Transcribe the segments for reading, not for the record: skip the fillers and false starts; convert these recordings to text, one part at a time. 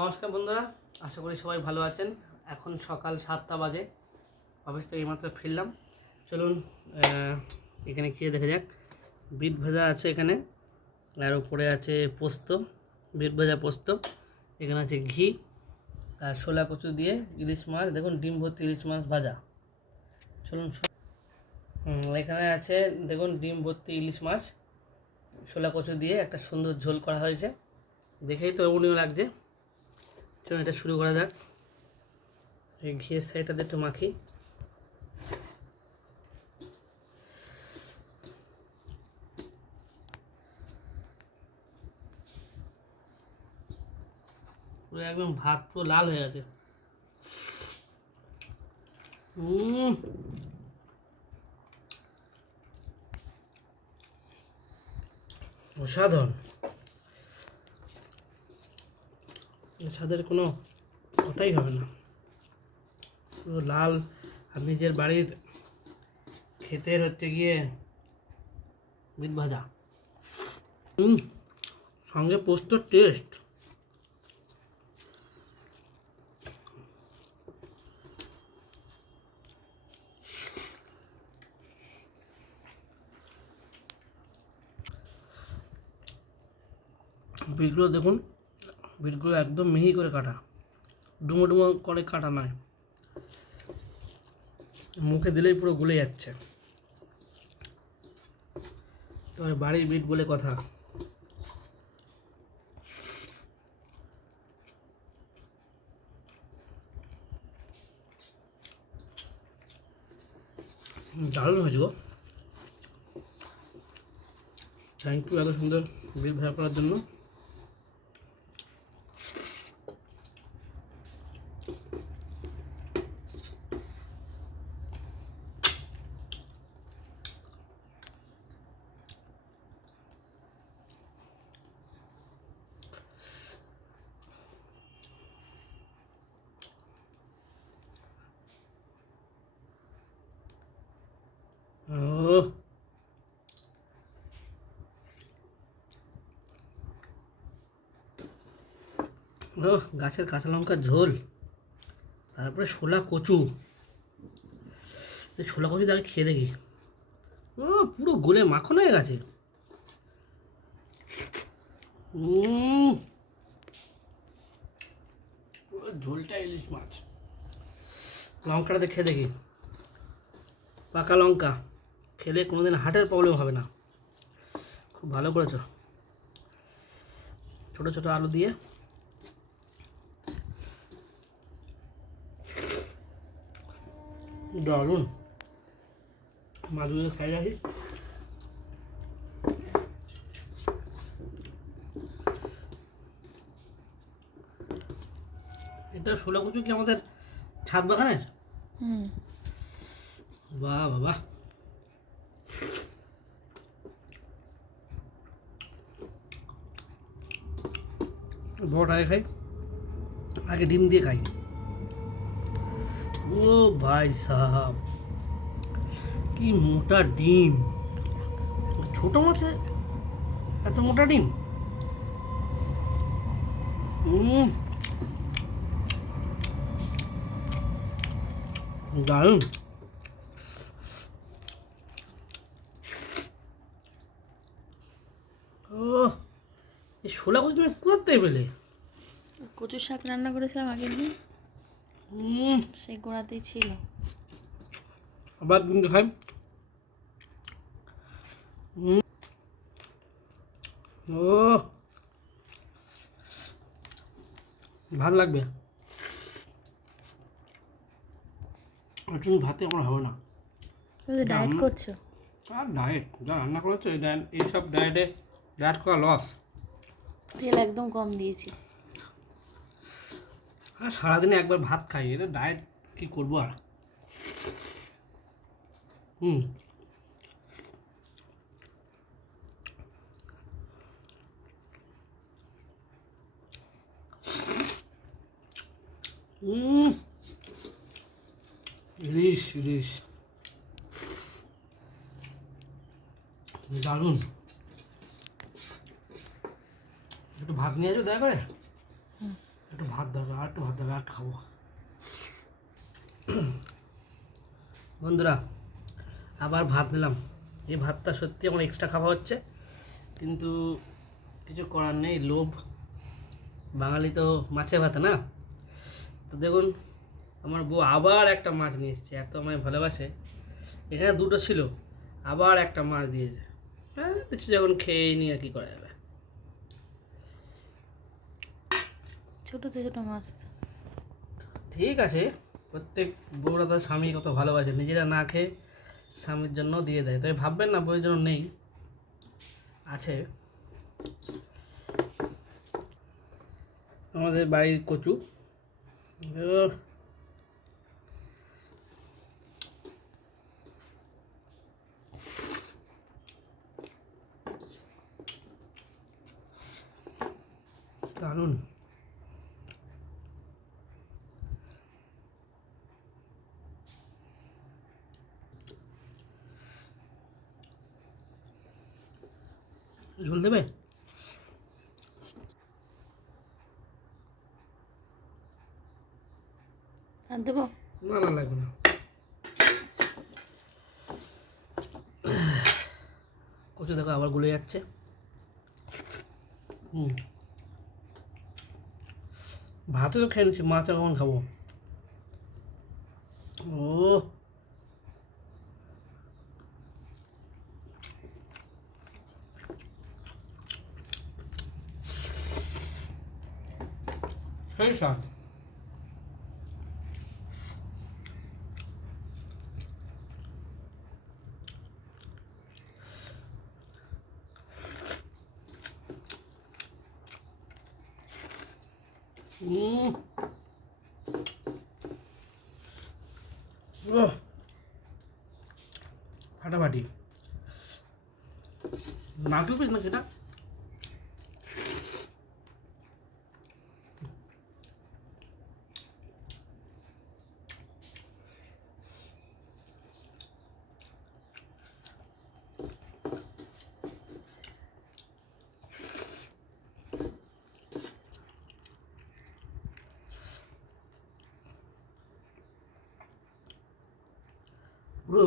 নমস্কার বন্ধুরা, আশা করি সবাই ভালো আছেন। এখন সকাল 7টা বাজে, অফিস থেকে এইমাত্র ফিরলাম। চলুন এখানে খেয়ে দেখা যাক। বিট ভাজা আছে এখানে, আর উপরে আছে পোস্ত, বিট ভাজা পোস্ত। এখানে আছে ঘি আর শোলা কচু দিয়ে ইলিশ মাছ, দেখুন ডিম ভর্তি ইলিশ মাছ ভাজা। চলুন এখানে আছে দেখুন ডিম ভর্তি ইলিশ মাছ, শোলা কচু দিয়ে একটা সুন্দর ঝোল করা হয়েছে, দেখেই তো লোভনীয় লাগছে। চলুন এটা শুরু করা যাক। এই ঘিয়ের সাইডটাতে একটু মাখি। পুরো একদম ভাত পুরো লাল হয়ে আছে। অসাধারণ, স্বাদের কোনো কথাই হবে না। পুরো লাল, আর নিজের বাড়ির ক্ষেতের হচ্ছে গিয়ে বিট ভাজা, সঙ্গে পোস্তর টেস্ট। বিটগুলো দেখুন, বিটগুলো একদম মিহি করে কাটা, ডুমো ডুমো করে কাটা নয়, মুখে দিলেই পুরো গলে যাচ্ছে। তবে বাড়ির বিট বলে কথা। দারুণ হয়েছে গো। থ্যাংক ইউ এত সুন্দর বিট ভাজা করার জন্য। ও ও, গাছের কাঁচা লঙ্কার ঝোল, তারপরে শোলা কচু। এই শোলা কচু আগে খেয়ে দেখি। ও পুরো গলে মাখন হয়ে গেছে। পুরো ঝোলটা ইলিশ মাছ। লঙ্কাটা খেয়ে দেখি, পাকা লঙ্কা খেলে কোনোদিন হার্টের প্রবলেম হবে না। খুব ভালো করেছো। ছোটো ছোটো আলু দিয়ে দারুণ। মাছগুলো খাই রাখি। এটা শোলা কচু কি আমাদের ছাদ বাগানের? বাহ বাবা, বড় আগে খাই, আগে ডিম দিয়ে খাই। ও ভাই সাহাব, কি মোটা ডিম! ছোট মাছে এত মোটা ডিম! দারুণ। ও, এই শোলা কচু তুমি কোথায় পেলে? কচুর শাক রান্না করেছিলাম আগের দিন, সেই গোড়াতেই ছিল। আবার ডিম খাই। ও, ভালো লাগবে। একটু ভাতে আমার হবে না। ডায়েট করছো? আর ডায়েট যা রান্না করেছো, এই ডায়েট, এইসব ডায়েটে ডায়েট করা লস। তেল একদম কম দিয়েছি। আর সারাদিনে একবার ভাত খাই, এটা ডায়েট কি করবো আর। হুম ইলিশ ইলিশ দারুণ। একটু ভাত নিয়ে আসো দয়া করে। একটু ভাত দরকার, আর একটু ভাত দরকার, আর একটু খাবো। বন্ধুরা আবার ভাত নিলাম। এই ভাতটা সত্যি আমার এক্সট্রা খাওয়া হচ্ছে, কিন্তু কিছু করার নেই, লোভ। বাঙালি তো মাছে ভাতে না। তো দেখুন আমার বউ আবার একটা মাছ নিয়ে এসছে, এত আমায় ভালোবাসে। এখানে দুটো ছিল, আবার একটা মাছ দিয়েছে। হ্যাঁ কিছু যখন খেয়েই নি আর কি করা যাবে। ছোট ছোট মাছ তো। ঠিক আছে, প্রত্যেক বউরা তার স্বামী কত ভালোবাসে, নিজেরা না খেয়ে স্বামীর জন্য দিয়ে দেয়। তবে ভাববেন না বউয়ের জন্য নেই, আছে। আমাদের বাড়ির কচু, উহ, দারুণ। ঝোল দেবে? আর দেবো? না না লাগবে না। কচু দেখো আবার গলে যাচ্ছে। হুম, ভাতে তো খেয়ে নিচ্ছি, মাছ কখন খাবো? ও সেই স্বাদ। হুম, ওহ, ফাটাফাটি। নারকেল পিস নাকি এটা? পুরো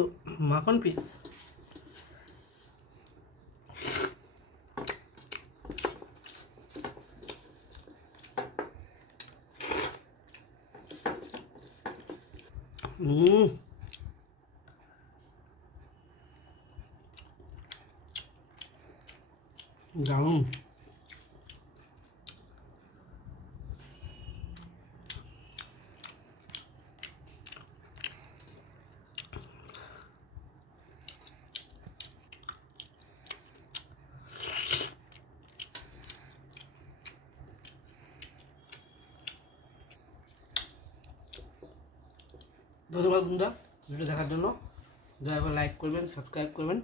মাখন পিস। হুম, দারুণ। ধন্যবাদ বন্ধুরা ভিডিও দেখার জন্য। দয়া করে লাইক করবেন, সাবস্ক্রাইব করবেন।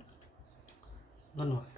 ধন্যবাদ।